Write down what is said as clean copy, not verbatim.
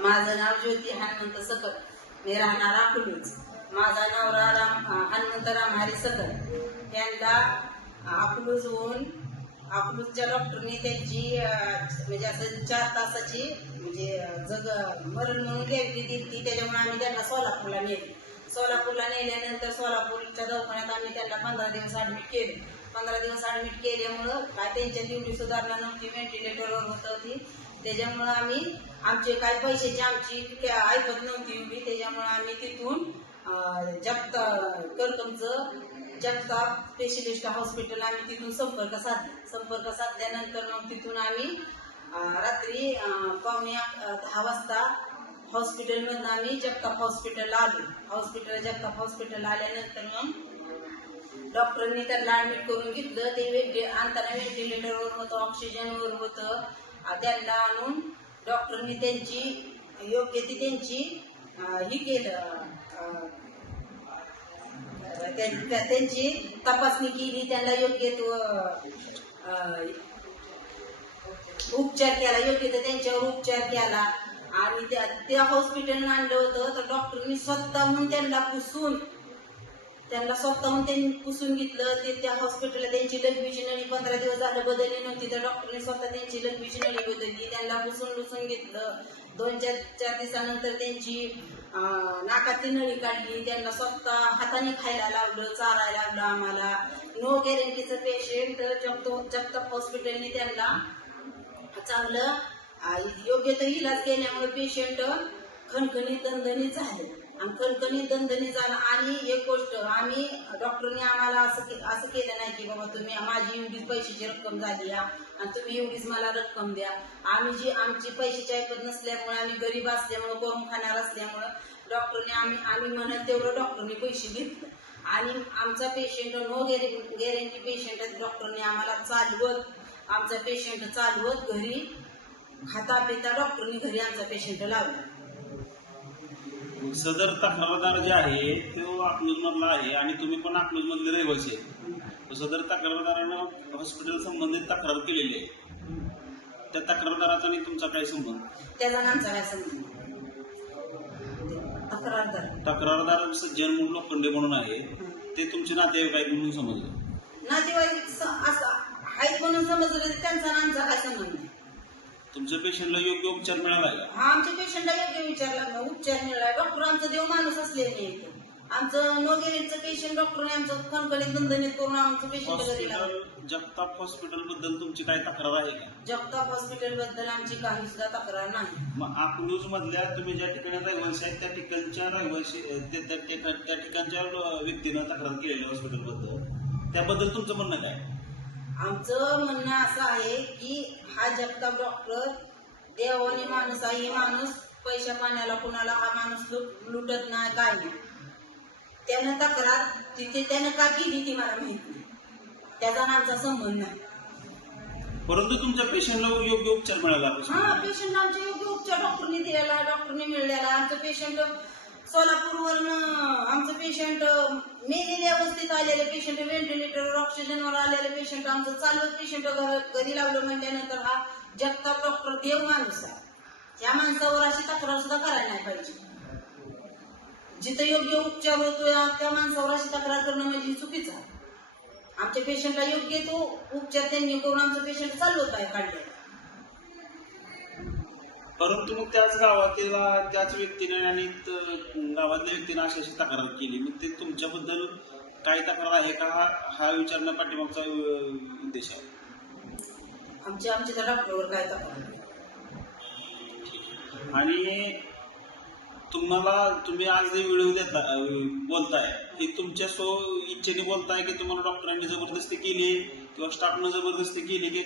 माझं नाव ज्योती हनुमंत सकट, मी राहणार अकलूज. माझा नवरा हनुमंत रामहरी सकट. त्यांना अकलूजहून अकलूजच्या डॉक्टरनी त्यांची म्हणजे असं 4 तासाची म्हणजे मरण म्हणून गॅरंटी दिली. त्याच्यामुळे आम्ही त्यांना सोलापूरला नेले. सोलापूरला नेल्यानंतर सोलापूरच्या दवाखान्यात आम्ही त्यांना 15 दिवस ॲडमिट केले. 15 दिवस ॲडमिट केल्यामुळं काय त्यांच्यात एवढी सुधारणा नव्हती, व्हेंटिलेटरवर होती. त्याच्यामुळं आम्ही आमचे काय पैशाची आमची ऐकत नव्हती एवढी. त्याच्यामुळं आम्ही तिथून जगताप स्पेशलिस्ट हॉस्पिटल आम्ही तिथून संपर्क साधल्यानंतर मग तिथून आम्ही रात्री पावणे 10 वाजता हॉस्पिटलमधून आम्ही जगताप हॉस्पिटलला आलो. जगताप हॉस्पिटलला आल्यानंतर मग डॉक्टरांनी त्यांना ॲडमिट करून घेतलं. ते आणताना व्हेंटिलेटरवर होतं, ऑक्सिजनवर होतं. त्यांना आणून डॉक्टरांनी त्यांची योग्य ती ही केलं, त्यांची तपासणी केली. त्यांना योग्य उपचार केला, योग्य तर त्यांच्यावर उपचार केला. आणि त्या हॉस्पिटलला आणलं होतं तर डॉक्टरनी स्वतःहून त्यांना पुसून घेतलं. त्या हॉस्पिटलला त्यांची लघवीची नळी 15 दिवस झालं बदलली नव्हती, तर डॉक्टरने स्वतः त्यांची लघवीची नळी बदलली. त्यांना पुसून घेतलं. 2-4 दिवसानंतर त्यांची नाकाची नळी काढली. त्यांना स्वतः हाताने खायला लावलं, चारायला लावलं. आम्हाला नो गॅरंटीचं पेशंट जगताप हॉस्पिटलने त्यांना चांगलं योग्य तो इलाज केल्यामुळे पेशंट खणखणीत दणदणीत झाले. आणि खणखणीत दणदणीत झाला. आणि एक गोष्ट आम्ही डॉक्टरने आम्हाला असं केलं नाही की बाबा तुम्ही माझी एवढीच पैशाची रक्कम झाली आणि तुम्ही एवढीच मला रक्कम द्या. आमची पैशाची ऐपत नसल्यामुळे, आम्ही गरीब असल्यामुळे, करून खाणार असल्यामुळं डॉक्टरने आम्ही म्हणत तेवढं डॉक्टरने पैसे घेतलं. आणि आमचा पेशंट नो गॅरंटी पेशंट डॉक्टरने आम्हाला आमचा पेशंट चालवत घरी खाता पिता डॉक्टरने घरी आमचा पेशंट लावला. सदर तक्रारदार जे आहे तो अकलूज मधला आहे आणि तुम्ही पण अकलूज मधले रहिवासी आहे. सदर तक्रारदारानं हॉस्पिटल संबंधित तक्रार केलेली आहे. त्या तक्रारदाराचा आणि तुमचा काय संबंध? त्याचा आमचा काय संबंध? तक्रारदार सज्जन लोखंडे म्हणून आहे, ते तुमचे नातेवाईक आहेत म्हणून समजलं. नातेवाईक आहेत म्हणून समजलं, त्यांचा आमचा काय संबंध? तुमच्या पेशंटला योग्य उपचार मिळाला का? हा, आमच्या पेशंटला योग्य उपचार मिळाला. डॉक्टर आमचा देव माणूस असलेले आमचं नो गॅरंटीचं पेशंट डॉक्टरने आमचं खणखणीत दणदणीत करून आमचं पेशंट घरी लावलं. जगताप हॉस्पिटल बद्दल तुमची काय तक्रार आहे का? जगताप हॉस्पिटल बद्दल आमची काही सुद्धा तक्रार नाही. मग अकलूज मधल्या तुम्ही ज्या ठिकाणी रहिवासी आहेत त्या ठिकाणच्या त्या ठिकाणच्या व्यक्तीनं तक्रार केलेली हॉस्पिटल बद्दल, त्याबद्दल तुमचं म्हणणं काय? आमचं म्हणणं असं आहे की हा जगताप डॉक्टर देवाने माणूस आहे. हे माणूस पैशा पाण्याला कुणाला हा माणूस लुटत नाही, काय नाही. त्यानं तक्रार तिथे त्यानं का केली ती मला माहित नाही, त्याचा आमचा संबंध नाही. परंतु तुमच्या पेशंटला योग्य उपचार मिळाला? हा, पेशंटला आमचे योग्य उपचार डॉक्टरने दिलेला, डॉक्टरने मिळालेला. आमचं पेशंट सोलापूरवरनं आमचं पेशंट मेलेले अवस्थेत आलेले पेशंट, व्हेंटिलेटरवर ऑक्सिजनवर आलेले पेशंट, आमचं चालवत पेशंट घरी लावलं म्हणल्यानंतर हा जगताप डॉक्टर देव माणूस आहे. या माणसावर अशी तक्रार सुद्धा करायला नाही पाहिजे. जिथं योग्य उपचार होतोय त्या माणसावर अशी तक्रार करणं म्हणजे चुकीचं आहे. आमच्या पेशंटला योग्य तो उपचार त्यांनी करून आमचं पेशंट चालवत आहे काढले. परंतु मग त्याच गावातल्या त्याच व्यक्तीने आणि गावातल्या व्यक्तीने अशी तक्रार केली, मग ते तुमच्याबद्दल काय तक्रार आहे का हा विचारण्या पाठीमागचा उद्देश आहे? आमच्या त्या डॉक्टरवर काय तक्रार? आणि तुम्ही आज जे व्हिडिओ बोलताय हे तुमच्या इच्छेने बोलताय की तुम्हाला डॉक्टरांनी जबरदस्ती केली किंवा स्टाफनं जबरदस्ती केली की